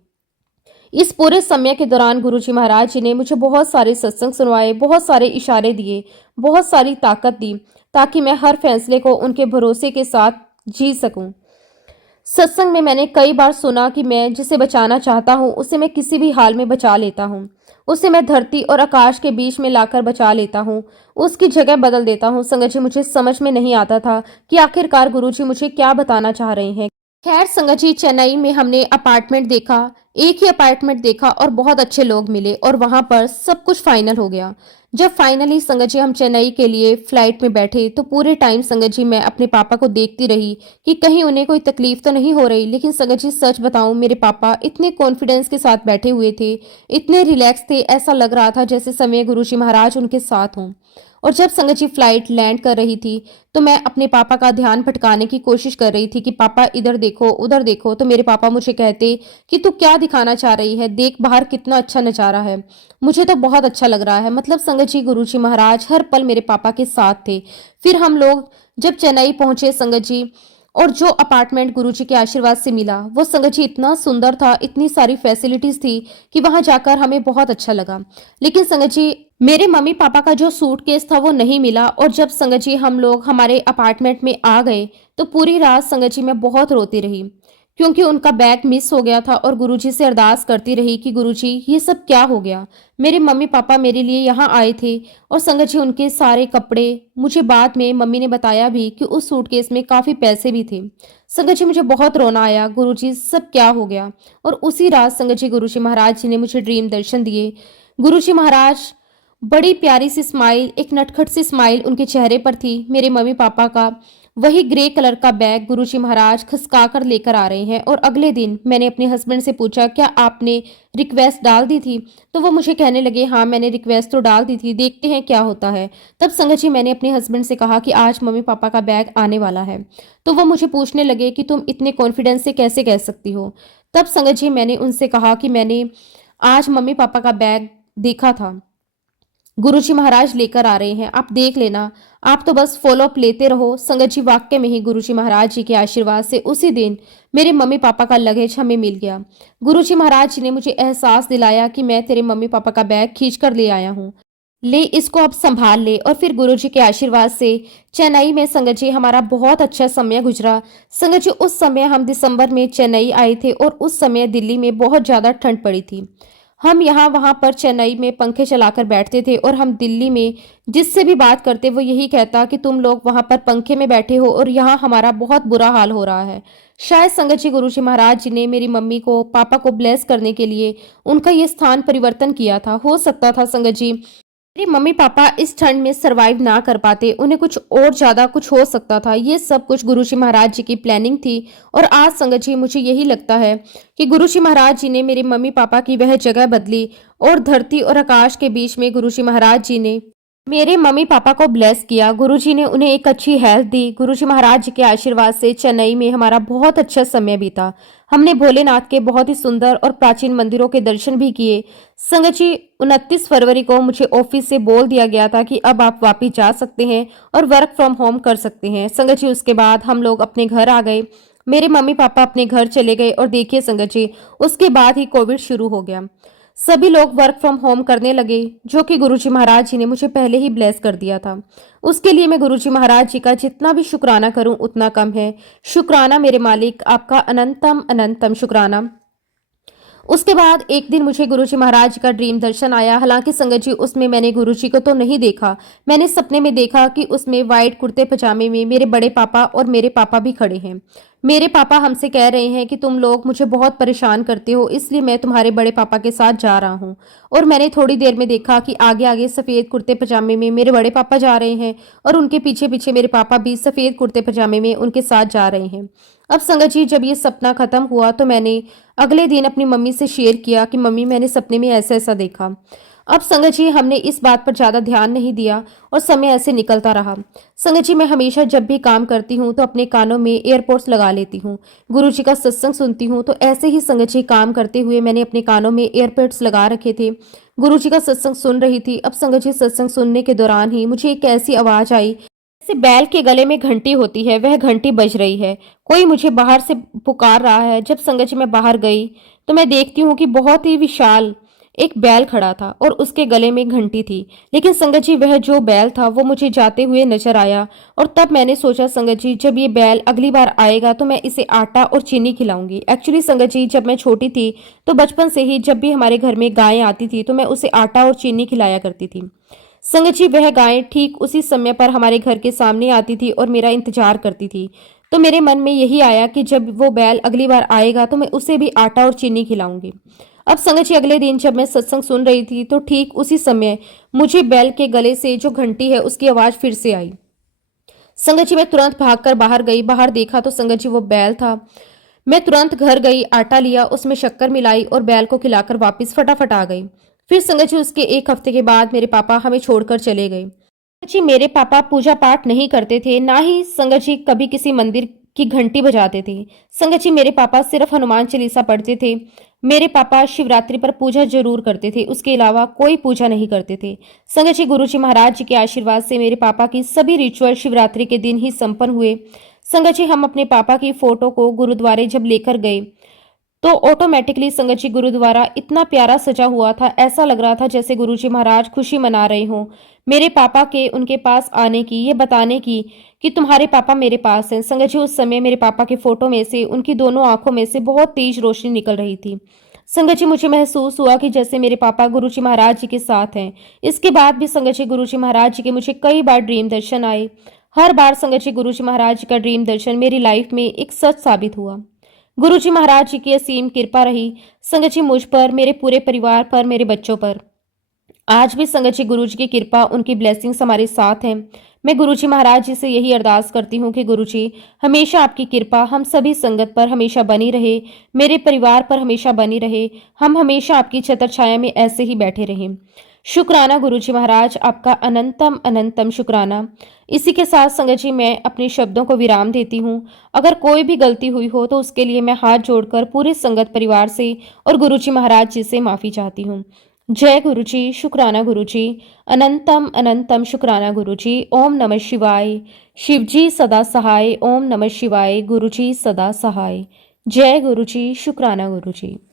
इस पूरे समय के दौरान गुरुजी महाराज जी ने मुझे बहुत सारे सत्संग सुनवाए, बहुत सारे इशारे दिए, बहुत सारी ताकत दी, ताकि मैं हर फैसले को उनके भरोसे के साथ जी सकूं। सत्संग में मैंने कई बार सुना कि मैं जिसे बचाना चाहता हूँ उसे मैं किसी भी हाल में बचा लेता हूँ। उसे मैं धरती और आकाश के बीच में लाकर बचा लेता हूँ, उसकी जगह बदल देता हूँ। संगत जी, मुझे समझ में नहीं आता था कि आखिरकार गुरुजी मुझे क्या बताना चाह रहे हैं। खैर संगत जी, चेन्नई में हमने अपार्टमेंट देखा, एक ही अपार्टमेंट देखा और बहुत अच्छे लोग मिले और वहां पर सब कुछ फाइनल हो गया। जब फाइनली संगत जी हम चेन्नई के लिए फ्लाइट में बैठे तो पूरे टाइम संगत जी मैं अपने पापा को देखती रही कि कहीं उन्हें कोई तकलीफ तो नहीं हो रही। लेकिन संगत जी, सच बताऊं, मेरे पापा इतने कॉन्फिडेंस के साथ बैठे हुए थे, इतने रिलैक्स थे, ऐसा लग रहा था जैसे समय गुरुजी महाराज उनके साथ हों। और जब संगत जी फ्लाइट लैंड कर रही थी तो मैं अपने पापा का ध्यान भटकाने की कोशिश कर रही थी कि पापा इधर देखो, उधर देखो। तो मेरे पापा मुझे कहते कि तू क्या दिखाना चाह रही है, देख बाहर कितना अच्छा नजारा है। मुझे तो बहुत अच्छा लग रहा है। मतलब संगत जी, गुरुजी महाराज हर पल मेरे पापा के साथ थे। फिर हम लोग जब चेन्नई पहुंचे संगत जी, और जो अपार्टमेंट गुरुजी के आशीर्वाद से मिला वो संगत जी इतना सुंदर था, इतनी सारी फैसिलिटीज थी कि वहां जाकर हमें बहुत अच्छा लगा। लेकिन संगत जी, मेरे मम्मी पापा का जो सूटकेस था वो नहीं मिला। और जब संगत जी हम लोग हमारे अपार्टमेंट में आ गए तो पूरी रात संगत जी मैं बहुत रोती रही, क्योंकि उनका बैग मिस हो गया था। और गुरुजी से अरदास करती रही कि गुरुजी, ये सब क्या हो गया। मेरे मम्मी पापा मेरे लिए यहाँ आए थे। और संगत जी, उनके सारे कपड़े, मुझे बाद में मम्मी ने बताया भी कि उस सूटकेस में काफी पैसे भी थे। संगत जी, मुझे बहुत रोना आया, गुरुजी सब क्या हो गया। और उसी रात संगत जी गुरुजी महाराज जी ने मुझे ड्रीम दर्शन दिए। गुरुजी महाराज, बड़ी प्यारी सी स्माइल, एक नटखट सी स्माइल उनके चेहरे पर थी। मेरे मम्मी पापा का वही ग्रे कलर का बैग गुरुजी महाराज खिसका कर लेकर आ रहे हैं। और अगले दिन मैंने अपने हस्बैंड से पूछा, क्या आपने रिक्वेस्ट डाल दी थी? तो वो मुझे कहने लगे, हाँ मैंने रिक्वेस्ट तो डाल दी थी, देखते हैं क्या होता है। तब संगत जी मैंने अपने हस्बैंड से कहा कि आज मम्मी पापा का बैग आने वाला है। तो वो मुझे पूछने लगे कि तुम इतने कॉन्फिडेंस से कैसे कह सकती हो? तब संगत जी मैंने उनसे कहा कि मैंने आज मम्मी पापा का बैग देखा था, गुरुजी महाराज लेकर आ रहे हैं, आप देख लेना, आप तो बस फॉलो अप लेते रहो। संगत जी वाक्य में ही गुरुजी महाराज जी के आशीर्वाद से उसी दिन मेरे मम्मी पापा का लगेज हमें मिल गया। गुरुजी महाराज जी ने मुझे एहसास दिलाया कि मैं तेरे मम्मी पापा का बैग खींच कर ले आया हूँ, ले इसको अब संभाल ले। और फिर गुरुजी के आशीर्वाद से चेन्नई में संगत जी हमारा बहुत अच्छा समय गुजरा। संगत जी उस समय हम दिसंबर में चेन्नई आए थे और उस समय दिल्ली में बहुत ज्यादा ठंड पड़ी थी। हम यहाँ वहाँ पर चेन्नई में पंखे चलाकर बैठते थे और हम दिल्ली में जिससे भी बात करते वो यही कहता कि तुम लोग वहाँ पर पंखे में बैठे हो और यहाँ हमारा बहुत बुरा हाल हो रहा है। शायद संगत जी गुरुजी महाराज जी ने मेरी मम्मी को पापा को ब्लेस करने के लिए उनका ये स्थान परिवर्तन किया था। हो सकता था संगत जी मेरे मम्मी पापा इस ठंड में सरवाइव ना कर पाते, उन्हें कुछ और ज्यादा कुछ हो सकता था। ये सब कुछ गुरुजी महाराज जी की प्लानिंग थी। और आज संगत जी मुझे यही लगता है कि गुरुजी महाराज जी ने मेरे मम्मी पापा की वह जगह बदली और धरती और आकाश के बीच में गुरुजी महाराज जी ने मेरे मम्मी पापा को ब्लेस किया। गुरुजी ने उन्हें एक अच्छी हेल्थ दी। गुरुजी महाराज जी के आशीर्वाद से चेन्नई में हमारा बहुत अच्छा समय बीता। हमने भोलेनाथ के बहुत ही सुंदर और प्राचीन मंदिरों के दर्शन भी किए। संगत जी 29 फरवरी को मुझे ऑफिस से बोल दिया गया था कि अब आप वापिस जा सकते हैं और वर्क फ्रॉम होम कर सकते हैं। संगत जी उसके बाद हम लोग अपने घर आ गए, मेरे मम्मी पापा अपने घर चले गए। और देखिए संगत जी उसके बाद ही कोविड शुरू हो गया, सभी लोग वर्क फ्रॉम होम करने लगे, जो कि गुरुजी महाराज जी ने मुझे पहले ही ब्लेस कर दिया था। उसके लिए मैं गुरुजी महाराज जी का जितना भी शुक्राना करूं उतना कम है। शुक्राना मेरे मालिक, आपका अनंतम अनंतम शुक्राना। उसके बाद एक दिन मुझे गुरुजी महाराज का ड्रीम दर्शन आया। हालांकि संगत जी उसमें मैंने गुरुजी को तो नहीं देखा, मैंने सपने में देखा कि उसमें वाइट कुर्ते पजामे में मेरे बड़े पापा और मेरे पापा भी खड़े हैं। मेरे पापा हमसे कह रहे हैं कि तुम लोग मुझे बहुत परेशान करते हो, इसलिए मैं तुम्हारे बड़े पापा के साथ जा रहा हूँ। और मैंने थोड़ी देर में देखा कि आगे आगे सफेद कुर्ते पजामे में मेरे बड़े पापा जा रहे हैं और उनके पीछे पीछे मेरे पापा भी सफेद कुर्ते पजामे में उनके साथ जा रहे हैं। अब संगत जी जब ये सपना खत्म हुआ तो मैंने अगले दिन अपनी मम्मी से शेयर किया कि मम्मी मैंने सपने में ऐसा ऐसा देखा। अब संगत जी हमने इस बात पर ज्यादा ध्यान नहीं दिया और समय ऐसे निकलता रहा। संगत जी मैं हमेशा जब भी काम करती हूँ तो अपने कानों में एयरपोर्ट्स लगा लेती हूँ, गुरु जी का सत्संग सुनती हूँ। तो ऐसे ही संगत जी काम करते हुए मैंने अपने कानों में एयरपोर्ट्स लगा रखे थे, गुरु जी का सत्संग सुन रही थी। अब संगत जी सत्संग सुनने के दौरान ही मुझे एक ऐसी आवाज आई जैसे बैल के गले में घंटी होती है, वह घंटी बज रही है, कोई मुझे बाहर से पुकार रहा है। जब संगत जी मैं बाहर गई तो मैं देखती हूँ कि बहुत ही विशाल एक बैल खड़ा था और उसके गले में घंटी थी। लेकिन संगत जी वह जो बैल था वो मुझे जाते हुए नजर आया। और तब मैंने सोचा संगत जी जब ये बैल अगली बार आएगा तो मैं इसे आटा और चीनी खिलाऊंगी। एक्चुअली संगत जी जब मैं छोटी थी तो बचपन से ही जब भी हमारे घर में गायें आती थी तो मैं उसे आटा और चीनी खिलाया करती थी। संगत जी वह गाय ठीक उसी समय पर हमारे घर के सामने आती थी और मेरा इंतजार करती थी। तो मेरे मन में यही आया कि जब वो बैल अगली बार आएगा तो मैं उसे भी आटा और चीनी खिलाऊंगी। अब संगत जी अगले दिन जब मैं सत्संग सुन रही थी तो ठीक उसी समय मुझे बैल के गले से जो घंटी है उसकी आवाज फिर से आई। संगत जी मैं तुरंत भागकर बाहर गई, बाहर देखा तो संगत जी वो बैल था। मैं तुरंत घर गई, आटा लिया, उसमें शक्कर मिलाई और बैल को खिलाकर वापस फटाफट आ गई। फिर संगत जी उसके एक हफ्ते के बाद मेरे पापा हमें छोड़कर चले गए। संगत जी मेरे पापा पूजा पाठ नहीं करते थे, ना ही संगत जी कभी किसी मंदिर की घंटी बजाते थे। संगत जी मेरे पापा सिर्फ हनुमान चालीसा पढ़ते थे। मेरे पापा शिवरात्रि पर पूजा जरूर करते थे, उसके अलावा कोई पूजा नहीं करते थे। संगत जी गुरुजी महाराज जी के आशीर्वाद से मेरे पापा की सभी रिचुअल शिवरात्रि के दिन ही संपन्न हुए। संगत जी हम अपने पापा की फोटो को गुरुद्वारे जब लेकर गए तो ऑटोमेटिकली संगत जी गुरुद्वारा इतना प्यारा सजा हुआ था, ऐसा लग रहा था जैसे गुरुजी महाराज खुशी मना रहे हों मेरे पापा के उनके पास आने की, ये बताने की कि तुम्हारे पापा मेरे पास हैं। संगत जी उस समय मेरे पापा के फोटो में से उनकी दोनों आंखों में से बहुत तेज रोशनी निकल रही थी। संगत जी मुझे महसूस हुआ कि जैसे मेरे पापा गुरुजी महाराज जी के साथ हैं। इसके बाद भी संगत जी गुरुजी महाराज जी के मुझे कई बार ड्रीम दर्शन आए। हर बार संगत जी गुरुजी महाराज जी का ड्रीम दर्शन मेरी लाइफ में एक सच साबित हुआ। गुरुजी महाराज जी की असीम कृपा रही संगत जी मुझ पर, मेरे पूरे परिवार पर, मेरे बच्चों पर। आज भी संगत जी गुरु जी की कृपा, उनकी ब्लेसिंग्स हमारे साथ हैं। मैं गुरु जी महाराज जी से यही अरदास करती हूँ कि गुरु जी हमेशा आपकी कृपा हम सभी संगत पर हमेशा बनी रहे, मेरे परिवार पर हमेशा बनी रहे, हम हमेशा आपकी छत्र छाया में ऐसे ही बैठे रहें। शुक्राना गुरु जी महाराज, आपका अनंतम अनंतम शुक्राना। इसी के साथ संगत जी मैं अपने शब्दों को विराम देती हूँ। अगर कोई भी गलती हुई हो तो उसके लिए मैं हाथ जोड़कर पूरे संगत परिवार से और गुरु जी महाराज जी से माफ़ी चाहती हूँ। जय गुरु जी, शुक्राना गुरु जी, अनंतम अनंतम शुक्राना गुरु जी। ओम नमः शिवाय। शिव जी सदा सहाय। ओम नमः शिवाय। गुरु जी सदा सहाय। जय गुरु जी, शुक्राना गुरु जी।